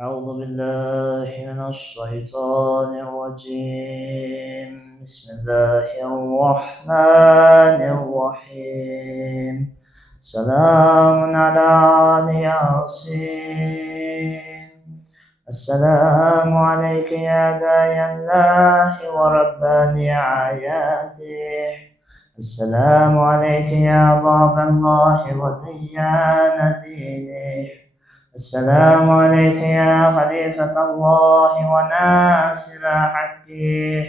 أعوذ بالله من الشيطان الرجيم. بسم الله الرحمن الرحيم. سلام على آل ياسين. السلام عليك يا داعي الله ورباني آياته. السلام عليك يا باب الله وديان دينه. السلام عليك يا خليفة الله وناصر حقه.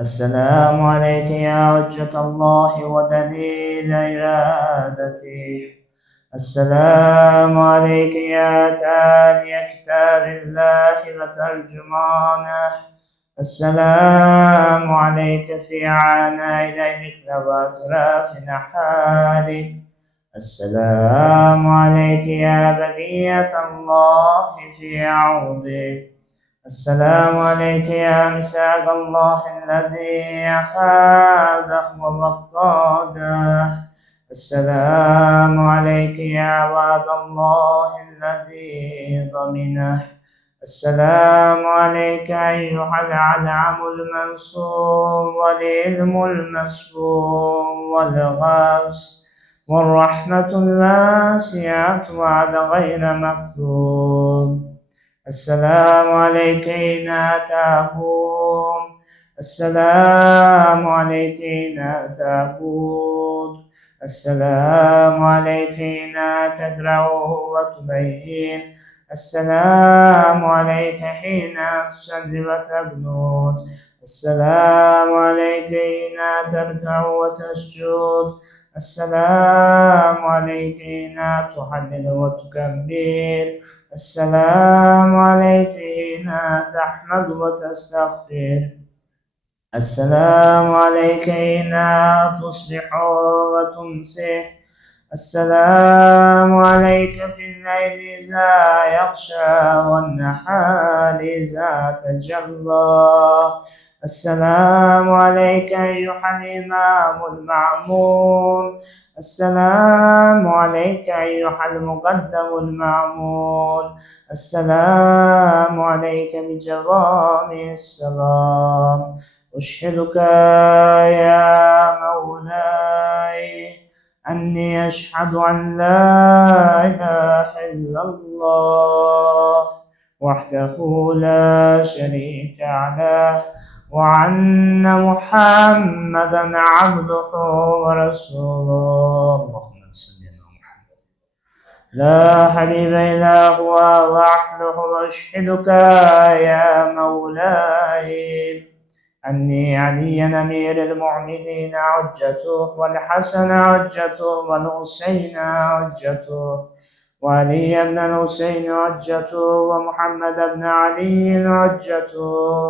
السلام عليك يا حجة الله ودليل إرادته. السلام عليك يا تالي كتاب الله وترجمانه. السلام عليك في عناء ليلك وأطراف نحارك. السلام عليك يا بقية الله في عوضك. السلام عليك يا مساق الله الذي أخاذه ووقاده. السلام عليك يا وعد الله الذي ضمنه. السلام عليك أيها العلم المنصور والعلم المسبوق والغوث والرحمة الواسعة وعد غير مكتوب. السلام عليك إن تقوم. السلام عليك إن تقود. السلام عليك إن تقرأ وتبين. السلام عليك حين تصلي وتقنط. السلام عليك إن تركع وتسجد. السلام عليك إن تحلل وتكبر. السلام عليك إن تحمد وتستغفر. السلام عليك إن تصبح وتمسي. السلام عليك في الليل إذا يغشى والنهار إذا تجلى. السلام عليك أيها الإمام المعمون. السلام عليك أيها المقدم المعمول. السلام عليك بجوامع السلام. أشهدك يا مولاي أني أشهد أن لا إله إلا الله وحده لا شريك له وأن محمدا عبده ورسوله. اللهم صل على محمد. لا حبيب إلا هو وحده. وأشهدك يا مولاي أني علي أمير المؤمنين حجته والحسن حجته والحسين حجته وعلي بن الحسين حجته ومحمد بن علي حجته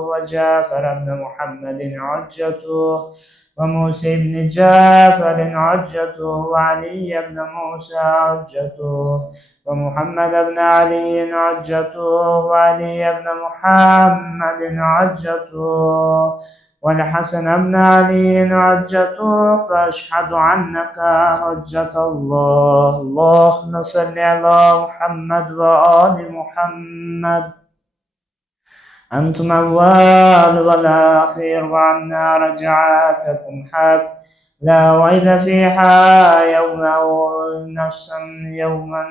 وجعفر بن محمد حجته وموسى بن جعفر حجته وعلي بن موسى حجته ومحمد بن علي حجته وعلي بن محمد حجته والحسن بن علي حجته. فأشهد أنك حجة الله. اللهم صل على محمد وآل محمد. أنتم أول والآخر وعنا رجعاتكم حق لا ريب فيها يوما نفسا يوما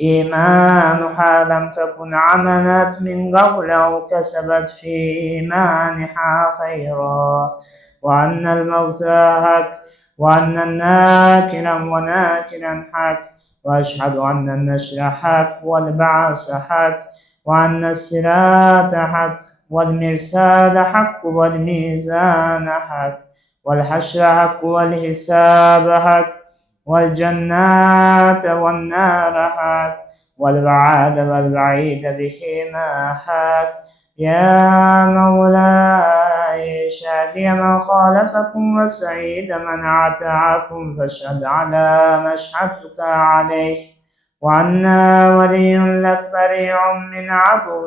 إيمانها لم تكن عملت من قبل أو كسبت في إيمانها خيرا وأن الموت حق وأن الناكر وناكرا حق. وأشهد أن النشر حق والبعث حق وأن الصراط حق والمرصاد حق والميزان حق والحشر حق والحساب حق والجنات والنار حق والوعد والوعيد بهما حق. يا مولاي شافي من خالفكم وسعيد من عتاكم فاشهد على مشهدك عليه وأنا ولي لك بريء من عدو.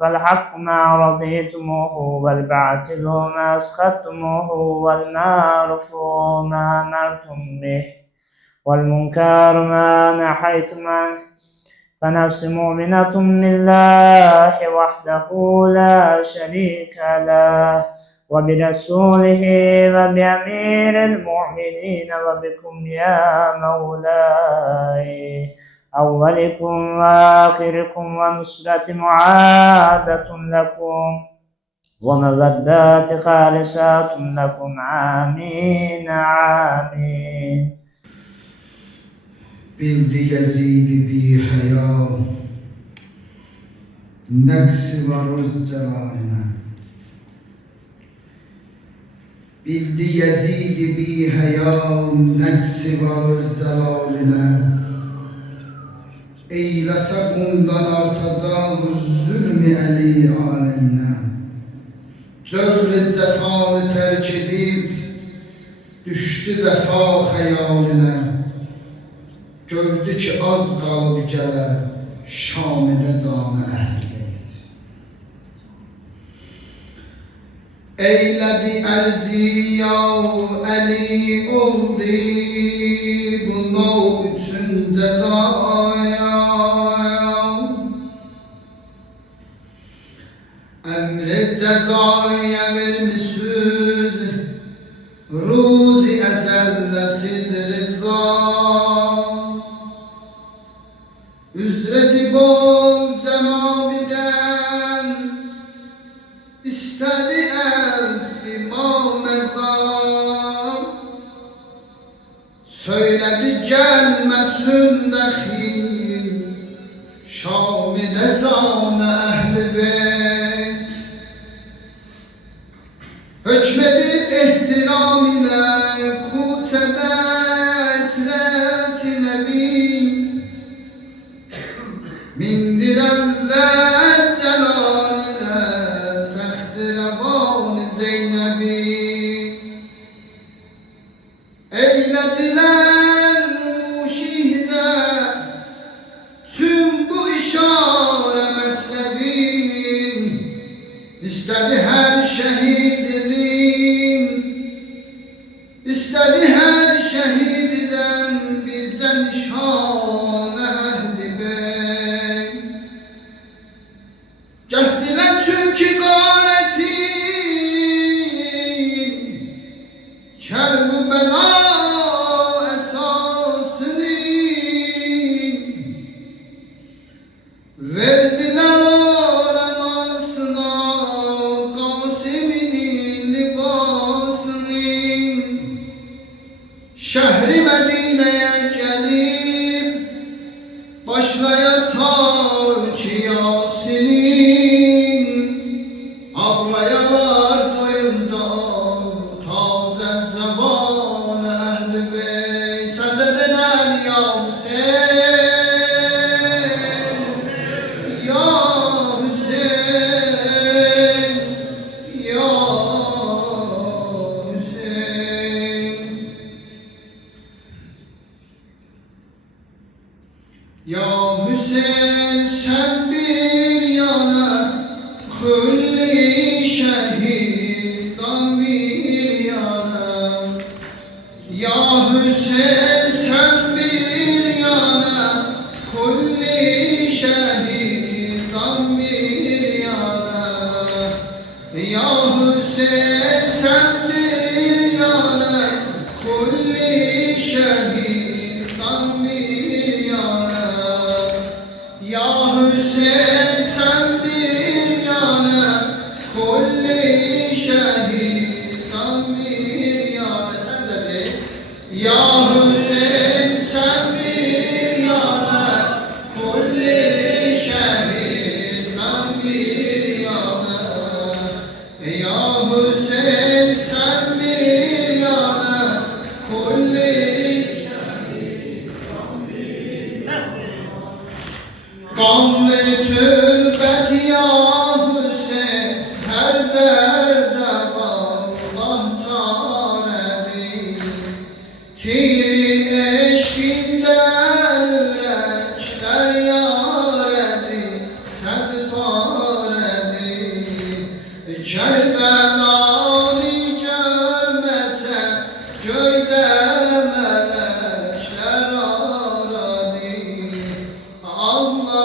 فالحق ما رضيتموه والباطل ما أسخطتموه والمعروف ما أمرتم به والمنكر ما نحيتم عنه فنفس مؤمنة بالله وحده لا شريك له وبرسوله وبأمير المؤمنين وبكم يا مولاي أولكم وآخركم ونصرة معادة لكم ومودات خالصات لكم آمين آمين. Bildi Yezid-i bi haya, neksi var öz celaline. Bildi Yezid-i bi haya, neksi var öz celaline. Eylese bundan artacak zulmü eli aleyhine. Cövrü cefalı terk edip, düştü vefa hayaline. Gördü ki az qalıb gələ, Şamidə canı əhliyət. Eylədi ərzi ya əli oldu, bu nov üçün cəzaya. Əmri cəzaya vermişsiniz, ruzi əzəlləsiz rıza. Üzredi bol cemaviden, istedi evli mamezan. Söyledi gelmesin dehil, Şamide canı ehli beyt. Hükmedip ihtiram ile kutede etreti nebi. Mindirenler celaline, teht-i revan-ı Zeynep'i. Eylediler muşihde, tüm bu işare metnebi. İstedi her şehidin, istedi her şehidden bir cenişhan ehli bey. Cehdiler çünkü garetin, kerb-ü bela esasını. Verdiler aranasına Kasım'ın libasını. Şehri Medine'ye gelip başlayatar ki Yasin'in. Ağlayalar doyunca taze zeban ehl-i bey. Sen de denen ya Hüseyin, ya Hüseyin, ya Hüseyin. Ya Hüseyin sen bir yana, kulli şehiddan bir yana. Ya Hüseyin sen bir yana, kulli şehiddan bir yana. Ya Hüseyin sen bir yana, kulli şehiddan bir yana. Ya Hüseyin sen bir yana, kulli şehiddan bir yana. Sen de de. Ya Hüseyin sen bir yana, kulli şehiddan bir yana. Ya Hüseyin sen bir yana, kulli kanlı türbet ya Hüseyin, her derde Allah çaredir. Tiri eşkinden yürekler yaredir, sedparedir. Kerbelanı görmese göyde melekler aradı. Allah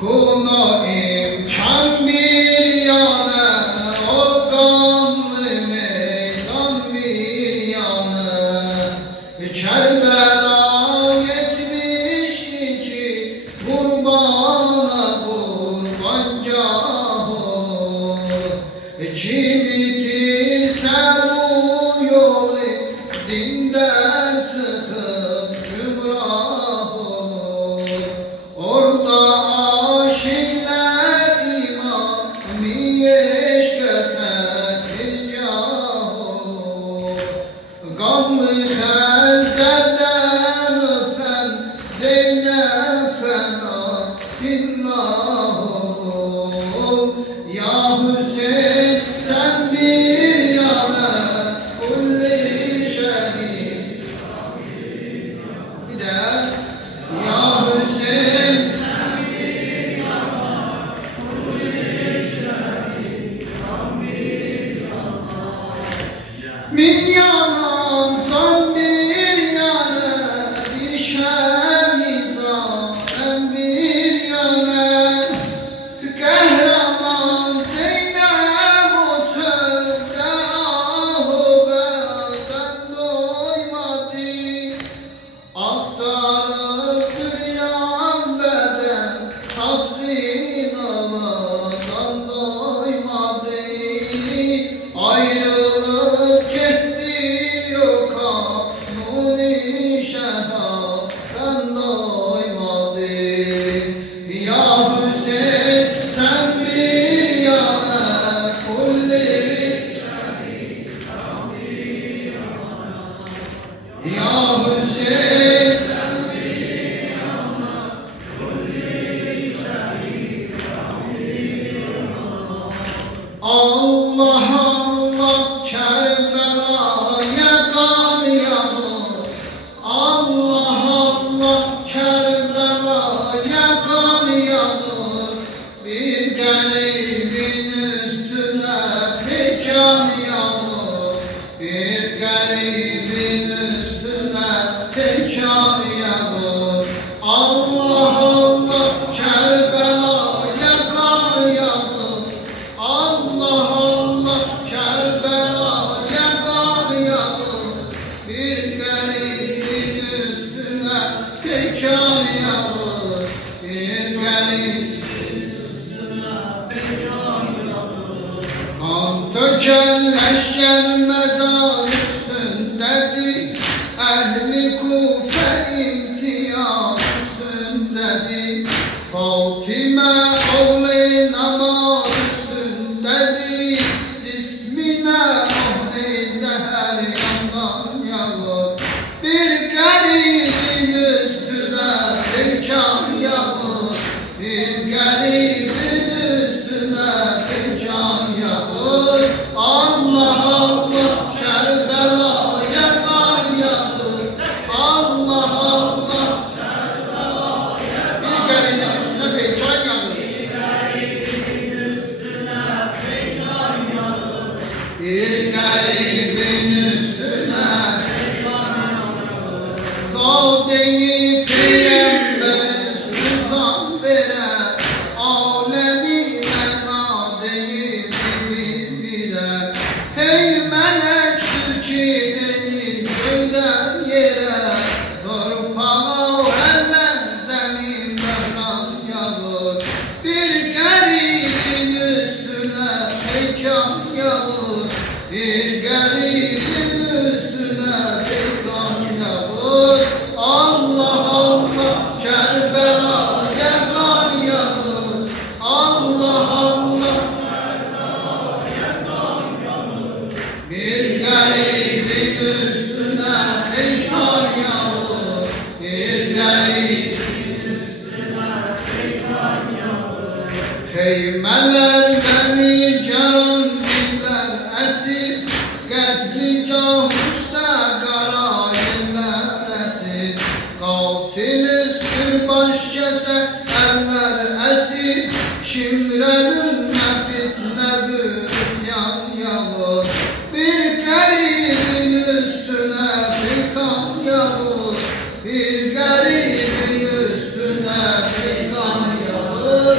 Kuna imkan bir yana, organlı meydan bir yana. Kerbela 72 kurbana kurbanca olur. Kim bitirse bu yolu dinden çıkıp gümrah olur. Orada aşıklar imamiye eşkefet ircah olur. Gamlı Hanzer'den öpen Zeynep fena fillah olur. Ya Hüseyin sen bir yana, kulli şehit. Bir de Ya Hüseyin min yanam tam bir yana, bir şemizan bir yana. Kahraman Zeynep o çölde ahu belden doymadı. Aktarıp yürüyen beden taktı namazdan doymadı. Ayrılıp gitti o kanuni şehaden doymadı. Ya Hüseyin sen bir yana, kulli Ya Hüseyin Allah Allah Kerbela'ya kan yağır. Allah Allah Kerbela'ya kan yağır. Bir garibin üstüne pekan yağır. Bir garibin üstüne pekan yağır. Allah Allah Kerbela'ya kan yağır. Allah Allah Kerbela'ya kan yağır. Bir garibin üstüne pekan yağır. Bir garibin kan döken leşker mezar üstündedir. Ehli Kufe imtihan üstündedir. Fatime oğlu namaz üstündedir. Cismine ahli zeher yandan yağır. Bir garibin üstüne pekan yağır. Bir garibin üstüne pekan yağır. Allah Allah Kerbela'ya kan yağır. Allah Allah bir garibin üstüne pekan yağır. Bir garibin üstüne Zade-i Peygamber sultan veren alemi menade-i birbirine. Hey melek Türkiye'nin köyden yere, torpağa eller zemin böhran yağır. Bir garibin üstüne pekan yağır. Bir garibin üstüne pekan yağır. Allah Allah Kerbela'ya kan yağır. Allah Allah bir garibin üstüne pekan yağır. Bir garibin üstüne pekan yağır. Heymelerden caran diller esir, Gedli cahusta kara yeller esir. Katil üstü baş kese eller esir, Şimrenin fitne bir isyan yağır. Bir garibin üstüne pekan yağır. Bir garibin üstüne pekan yağır.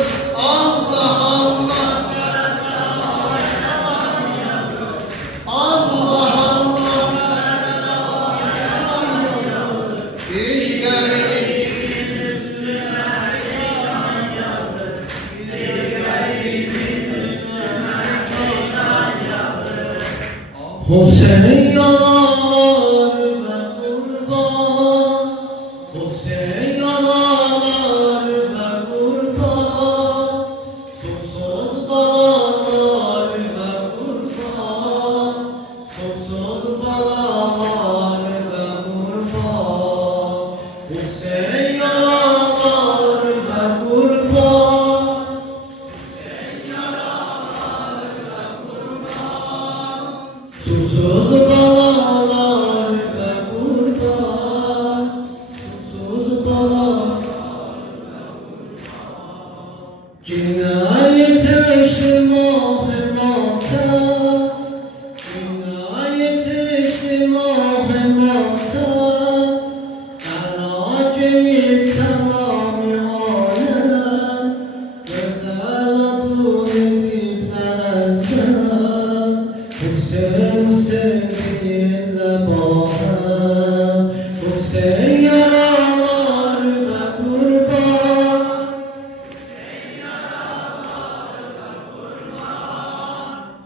Hüseyin yaralar ve kurban, Hüseyin yaralar ve kurban, susuz bağlar ve kurban, susuz bağlar ve kurban, Hüseyin yaralar ve kurban, Hüseyin yaralar ve kurban, susuz bağlar ve kurban, susuz bağlar. Cinayet eşli mahemata, cinayet eşli mahemata, eraceyip tamam-ı alem, güzel adun edipler ezber, Hüseyin sevgiyle bağır, Hüseyin yaralar ve kurban,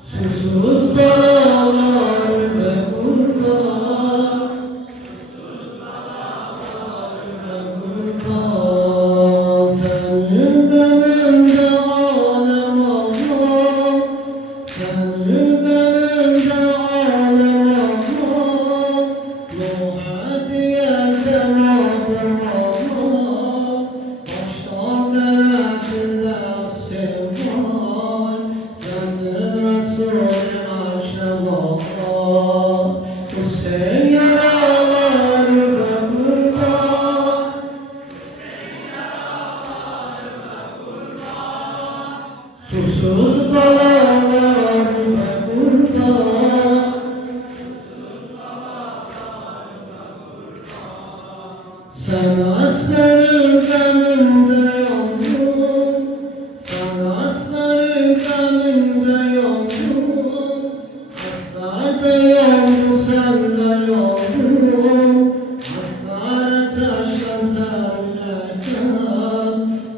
susuz bağlar ve kurban, kurban. Senin gönlünde alem Allah, senin gönlünde alem Allah, Nuh hediyede madem Allah, başta gerekinde sevdan, sendir Resul-i Aşraf, Hüseyin yaralar ve kurban, susuz bağlar ve kurban, sen aslanın kanında yandın, sen aslanın kanında yandın, aslar da yandı, sen de yandın, aslar taşla zerlerken,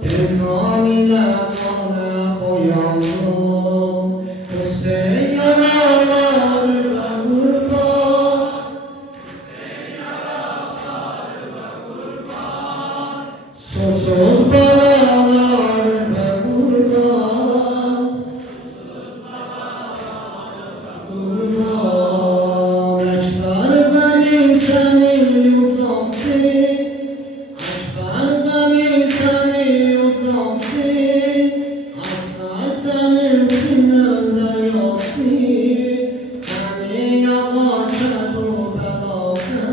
peygamber ile kana boyandım, Hüseyin yaralar ve kurban, susuz bağlar ve kurban, kurban. Ekber gani seni uzattı, ekber gani seni uzattı, aslar senin sinende yattı, seni yavaşça bu belada,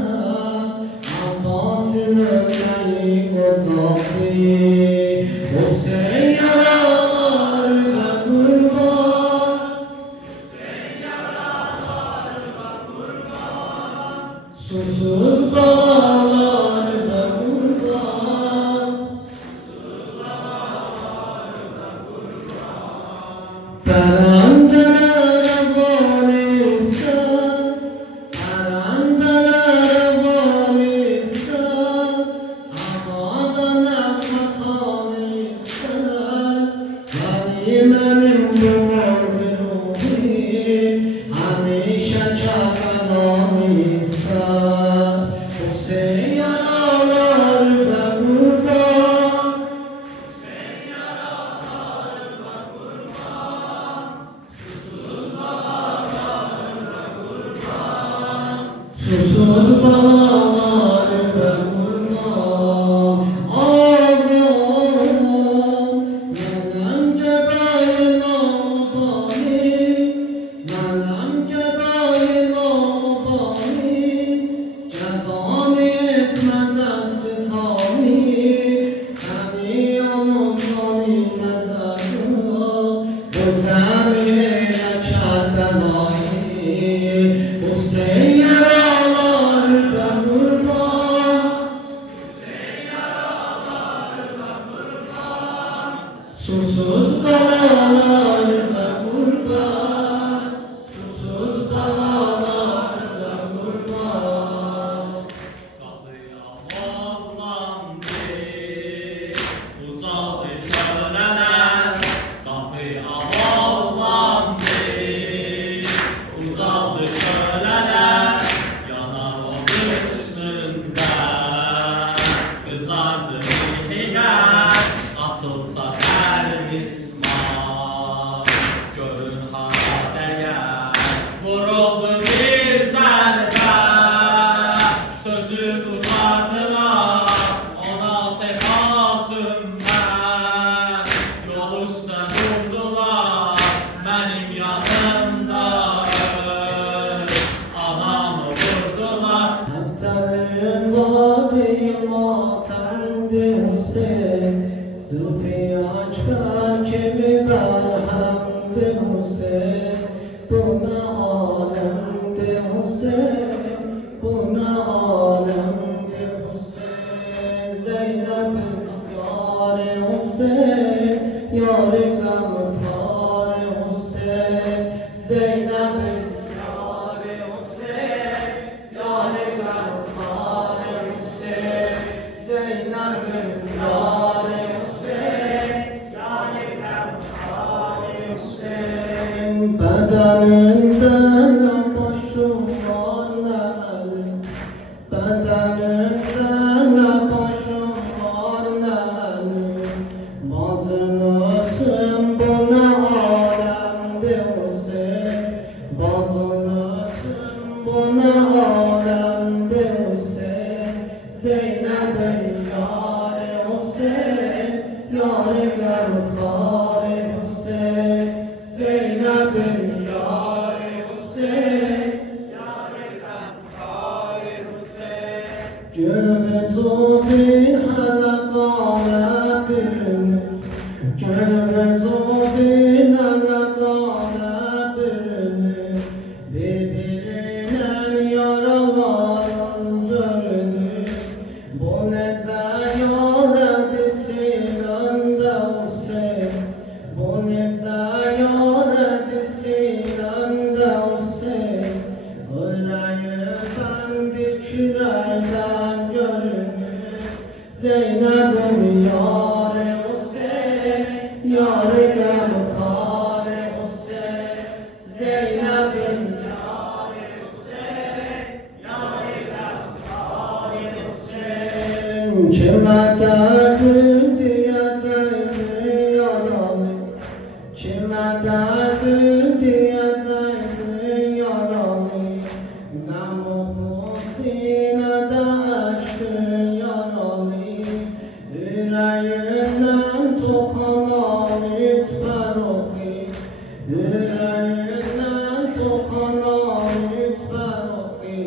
Abbas'ın ömreyi uzattı, Hüseyin yaralar ve kurban, susuz bağlar ve kurban, perendelere varırsa, perendelere varırsa, havadan ekmek alırsa, benim bu mazlumi, hamisha çakalar ister, Hüseyin yaralar ve kurban, susuz bağlar ve kurban. Ağlam, menem cedayil abani, menem cedayil abani, cedani etme desti khani, seni unutani nezarı, bu temin eyle Kerbelayı, Hüseyin yaralar ve kurban, susuz bağlar ve kurban, susuz bağlar ve kurban. Kapıya bağlandı, uzadı şöleler. Kapıya bağlandı, uzadı şöleler. Bedeninden ne başım var ne elim, bedeninden ne başım var ne elim. Bacınısın bu ne alemdi Hüseyin, bacınısın bu ne alemdi Hüseyin. Zeynep'in yâri Hüseyin, yâri gavhâri Hüseyin. Zeynep'in yâri Hüseyin, yâri gavhâri Hüseyin. Gül vücudin halakâne bürünür, gül vücudin halakâne bürünür. Birbirine yaraların görünür. Bu nece yâret silende Hüseyin, bu nece yâret silende Hüseyin. Yüreğimden diklerden görünür. Zeynep'in yâri Hüseyin, yâri gavhâri Hüseyin. Zeynep'in yâri Hüseyin, yâri gavhâri Hüseyin. Kime derdim diyecekti yaralı, kime derdim diyecekti yaralı. Ne muhusine de aşkın yaralı. Yüreğinden tokanan içber ofi, yüreğinden tokanan içber ofi.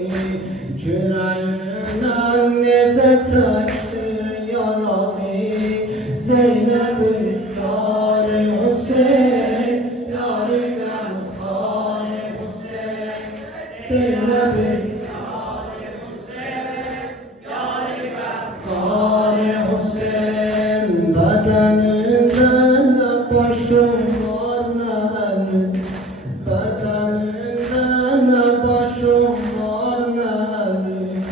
Yüreğinden nece çekti yaralı. Zeynep'in yâri Hüseyin, yâri gavhâri Hüseyin. Zeynep'in yâri Hüseyin, yâri gavhâri Hüseyin. Bedeninden ne başım var ne elim, bedeninden ne başım var ne elim.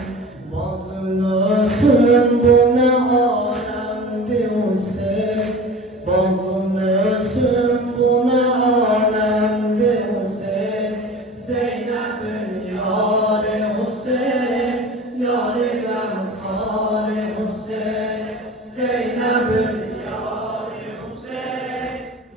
Bacınısın bu ne alemdi Hüseyin, bacınısın bu ne alemdi Hüseyin. Zeynep'in yâri Hüseyin, yâri gavhâri Hüseyin. Zeynep'in yâri Hüseyin,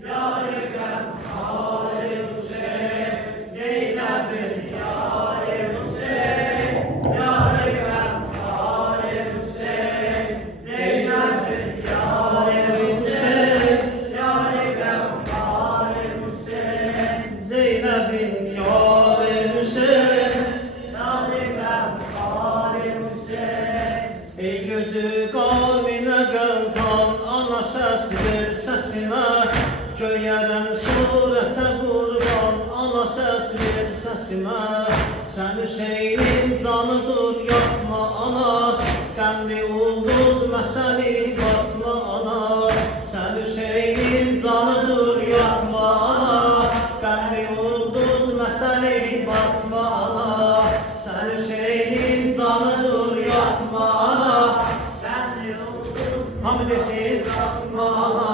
yâri gavhâri Hüseyin. Zeynep'in yâri Hüseyin, yâri gavhâri Hüseyin. Zeynep'in yâri Hüseyin, yâri gavhâri Hüseyin. Zeynep'in yâri Hüseyin, yâri gavhâri Hüseyin. Ey gözü kavmine kıldan ana ses ver sesime. Köyeren surete kurban ana ses ver sesime. Sen Hüseyin'in canıdır yapma ana, qəmli ulduz məsəli batma ana. Sen Hüseyin'in canıdır yapma ana, qəmli ulduz məsəli batma ana. Sen Hüseyin'in canıdır yapma ana, hamd desin yapma ana.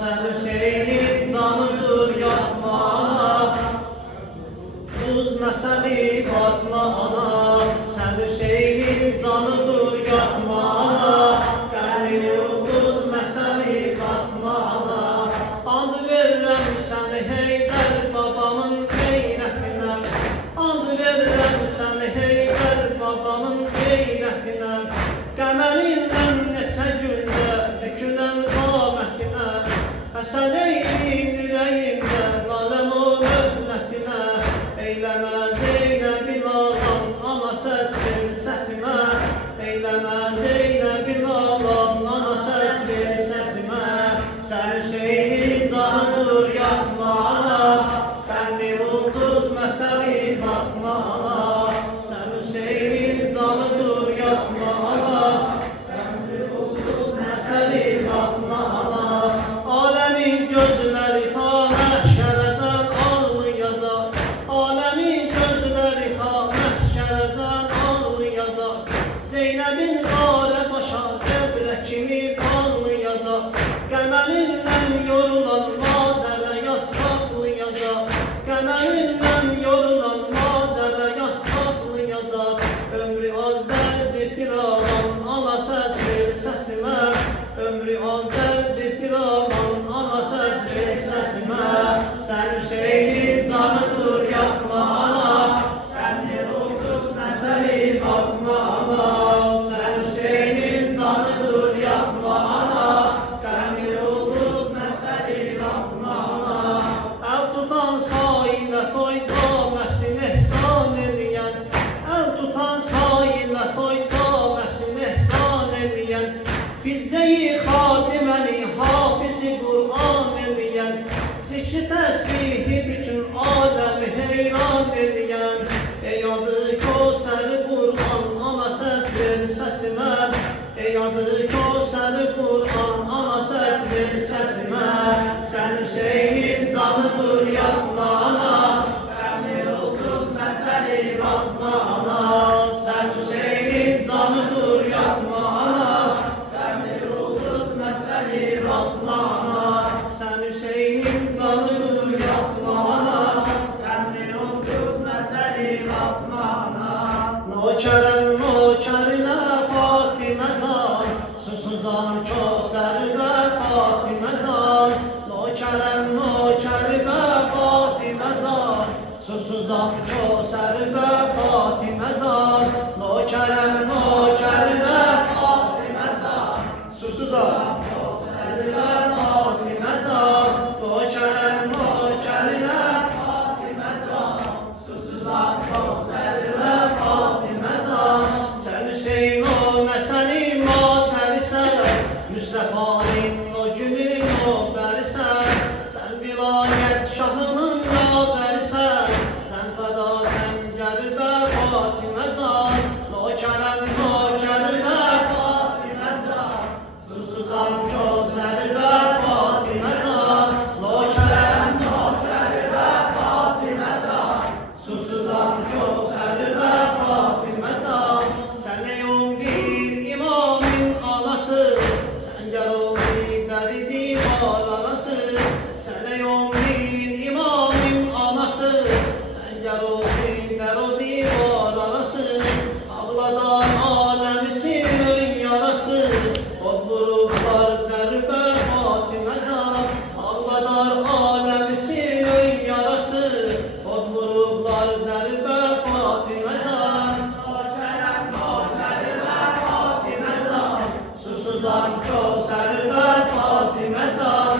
Sen Hüseyin'in canıdır yapma ana, ulduz məsəli batma ana. Sen Hüseyin'in canıdır yapma ana, qəmli ulduz məsəli batma ana. And verirəm səni Heydər babamın qeyrətinə, and verirəm səni Heydər babamın qeyrətinə. Qəməlindən neçə gündə bükülən qamətinə, Həsən eynin ürəyində laləm o möhnətinə. Eyləmə Zeynəbin ağam ana səs ver səsimə, eyləmə Zeynəbin ağam ana səs ver səsimə. Sen Hüseyin'in canıdır yapma ana, qəmli ulduz məsəli batma ana. Sen Hüseyin'in canıdır yapma ana, qəmli ulduz məsəli batma ana. Alemin gözləri ta məhşərəcən ağlayacaq, alemin gözləri ta məhşərəcən ağlayacaq. Zeynəbin qarə başa qəbrə kimi bağlayacaq, qəməlindən yorulan madərə yas saxlayacaq. zikri tesbihi bütün alemi heyran ediyen. Ey adı Kevser Kur'an ana ses ver sesime. Ey adı Kevser Kur'an ana ses ver sesime. Sen Hüseyin'in canıdır yatma ana. Yatma ana, sen Hüseyin'in canıdır yatma ana. Yatma ana, sen Hüseyin'in canıdır yatma ana. Noçerem noçerine Fatime Can, susuzam Kevser ve Fatime Can. Noçerem noçerine Fatime Can, susuzam Kevser ve Fatime Can. Noçerem noçerine Fatime Can, susuzam Kevser ve Fatime Can. Noçerem noçerine Fatime Can, susuzam Kevser ve Fatime Can. Sen Hüseyin o meseli maddelisen, Mustafa'nın o günün o berisen. Sen vilayet şahının yaberisen, sen feda sen gerbe Fatime Can. Noçerem noçerbe Fatime Can, susuzam Kevser ve Fatime Can. Noçerem noçerbe Fatime Can, susuzam Kevser ve Fatime Can. Sen eyum bir imamın anası, sen gel ol lideri divar arası. Sen eyum bir imamın anası, sen gel ol lider o divar arası. Ağladan alemisin ön yarası, ot vururlar derbe Fatime Can. Ağladan alemisin ön yarası, ot vururlar derbe Fatime Can. Susuzam Kevser ve Fatime Can.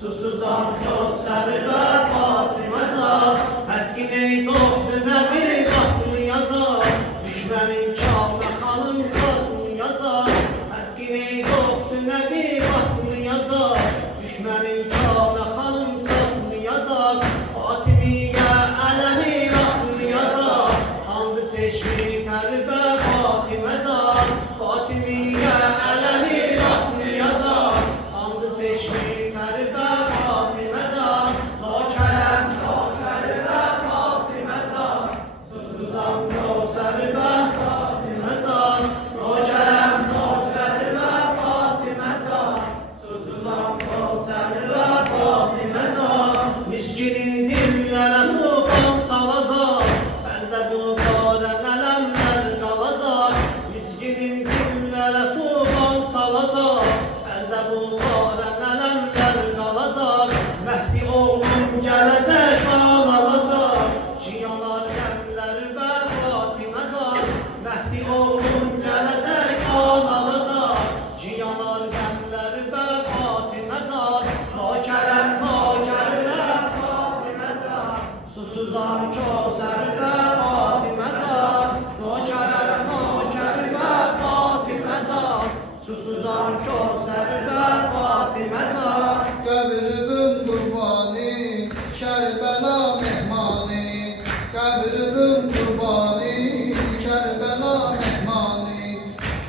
Susuzam Kevser ve Fatime Can. Hakkın ey doğdu nebi katmayacak, düşmenin çalma hanım satmayacak. Hakkın ey doğdu nebi katmayacak, düşmenin çalma hanım satmayacak. Fatimiye alemi atmayacak, andı çeşmi terbe Fatime Can. Fatimiye alemi atmayacak, andı çeşmi terbe Fatime Can. Noçerem susuzam Kevser ve Fatime Can. Noçerem susuzam Kevser ve Fatime Can. Miskinin dillere tufan salacak, bende bu kara nelemler kalacak. Miskinin dillere tufan salacak, bende bu kara nelemler kalacak. Mehdi oğlum gelecek ağlanacak, ciyanar gemler ve Fatime Can. Mehdi oğlum gelecek ağlanacak, ciyanar gemler ve Fatime Can. Noçerem noçerbe susuzam Kevser ve Fatime Can. Noçerem noçerbe Fatime Can, susuzam Kevser ve Fatime Can. Qəbribin qurbanı, Kərbəla mehmanı. Qəbribin qurbanı, Kərbəla mehmanı.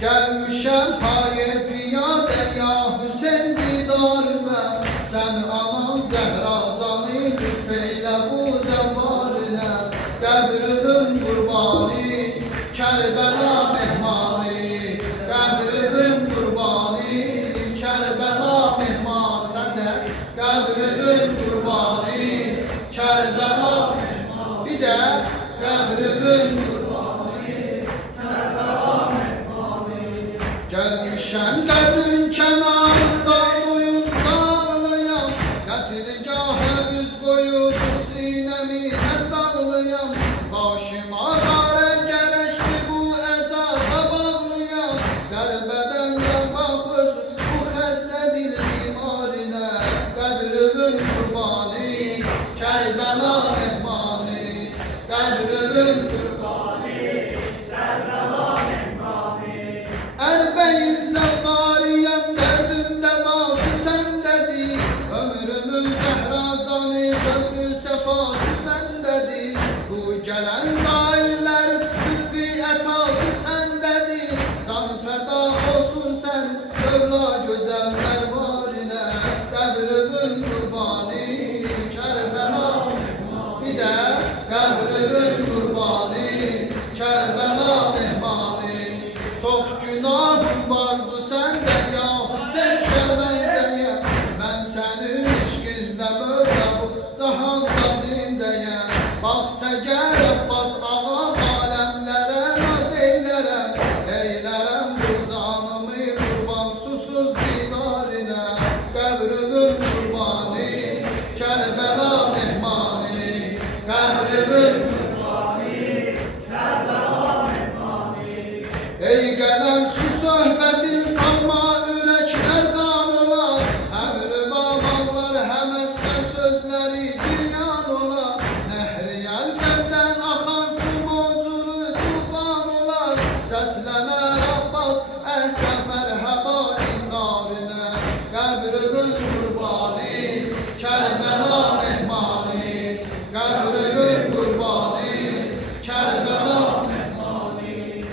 Gəlmişəm paye piyade ya Hüseyin didarımə. Sən anam Zəhra canı lütfeyle bu zəvarına. Qəbribin qurbanı, Kərbəla mehmanı. Qəbribin qurbanı, Kərbəla mehmanı. Sən də qəbribin qurbanı, Kərbəla mehmanı. Bir də qəbribin gelmişəm qəbrin kənarında doyunca ağlayam. Qətilgahə üz qoyub sinəmi hər bağlayam. Başıma qarə gərəkdi bu əzaba bağlayam. Qərbədən bax özüm bu xəstə dil bimarinə. Qəbribin qurbanı, Kərbəla mehmanı. Qəbribin Erbeyin zəvvariyəm dərdim güzeller varine Qəbrümün qurbanı Kərbela Bir de qəbrümün qurbanı Kərbela mehmanı Çok günahım vardı sende ya Hüseyin şermendeye Ben senin eşkinle böyle bu cahanda zindeyem Bak Səgər Abbas ağam alemlere naz eylerem Eylerem bu canımı kurban susuz didarine Qəbrümün qurbanı Kərbela mehmanı Qəbrümün Ey gələm su söhbətin salma ürəklər qanına Həm rübabaqlar, həm əskər sözləri bir yan ola Nəhri əlqəndən axan su mocunu tufan olar Səslənər Abbas, əhsən mərhəba isarına Qəbrümün qurbanı, Kərbəla mehmanı Qəbrümün qurbanı, Kərbəla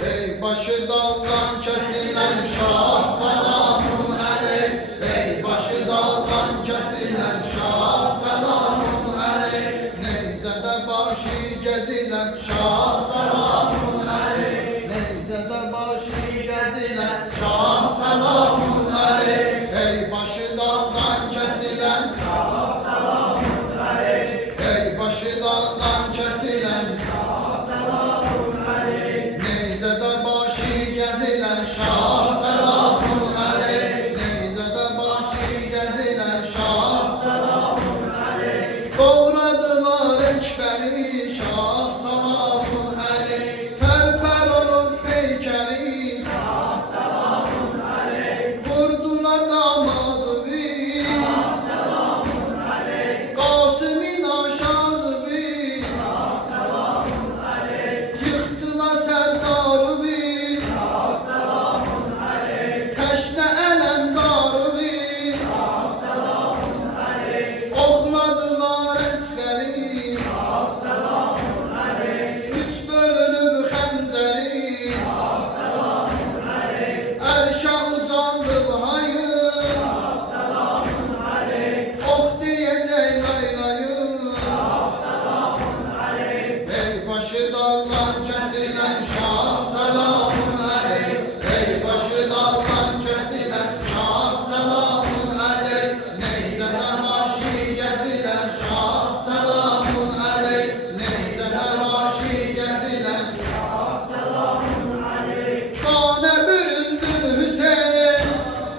Ey başı daldan kesilen şah selamun aleyh Ey başı daldan kesilen şah selamun aleyh Neyzede başı gezilen şah selamun aleyh Neyzede başı gezilen şah selamun aleyh Ey başı daldan kesilen şah selamun aleyh Ey başı daldan kesilen şah selamun aleyh Neyzede başı gezilen şah selamun aleyh Neyzede başı gezilen şah selamun aleyh Doğradılar ekberi şah selamun aleyh Perper olup peykeri şah selamun aleyh Vurdular damadı bir şah selamun aleyh Kasım'ın aşağı bir şah selamun aleyh Yıktılar serdarı bir şah selamun aleyh Teşne elemdarı bir şah selamun aleyh Okladılar eskeri şah selamun aleyh Üç bölünüp xəncəri şah selamun aleyh Erşə ucaldı hayır şah selamun aleyh Oh diyecek laylayı şah selamun aleyh Ey başı daldan kesilen şah selamun aleyh Ey başı daldan kesilen şah selamun aleyh Neyzede başı gezilen şah selamun aleyh Neyzede başı gezilen şah selamun aleyh Kane büründün Hüseyin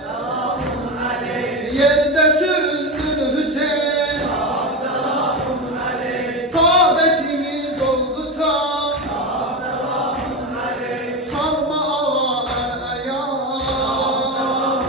selamun aleyh Yerde süründün Hüseyin şah selamun aleyh Tabetimiz oldu tam şah selamun aleyh Salma ağa ayağa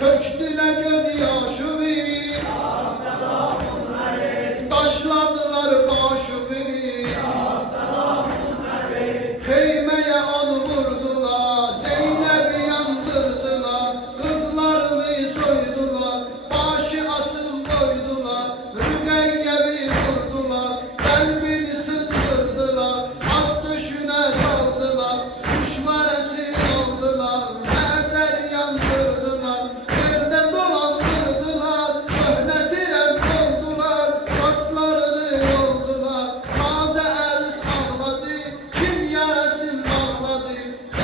Tökdüler gözyaşı bir şah selamun aleyh Daşladılar başı bir şah selamun aleyh Peymeye onu vurdular Zeynep'i yandırdılar Kızlarımı soydular Başı açıp koydular Rüqeyyemi vurdular Kalbini sıktırdılar At düşüne saldılar Düşmaresi aldılar Mezer yandırdılar Yerde dolandırdılar Köhne tren oldular Saçlarını yoldular Taze erus ağladı Kim yarasın bağladı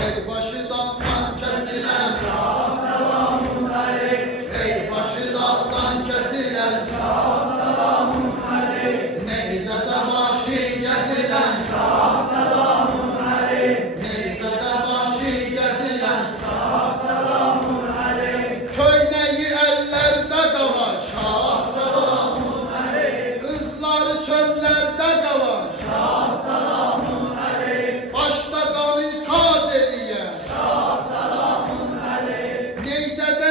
Ey başı daldan kesilen şah selamun aleyh Ey başı daldan kesilen şah selamun aleyh Neyzede başı gezilen şah selamun aleyh Neyzede başı gezilen şah selamun aleyh Köyneyi ellerde kalan şah selamun aleyh Kızları çöllerde kalan şah selamun aleyh Başta kanı tazeliye şah selamun aleyh Neyzede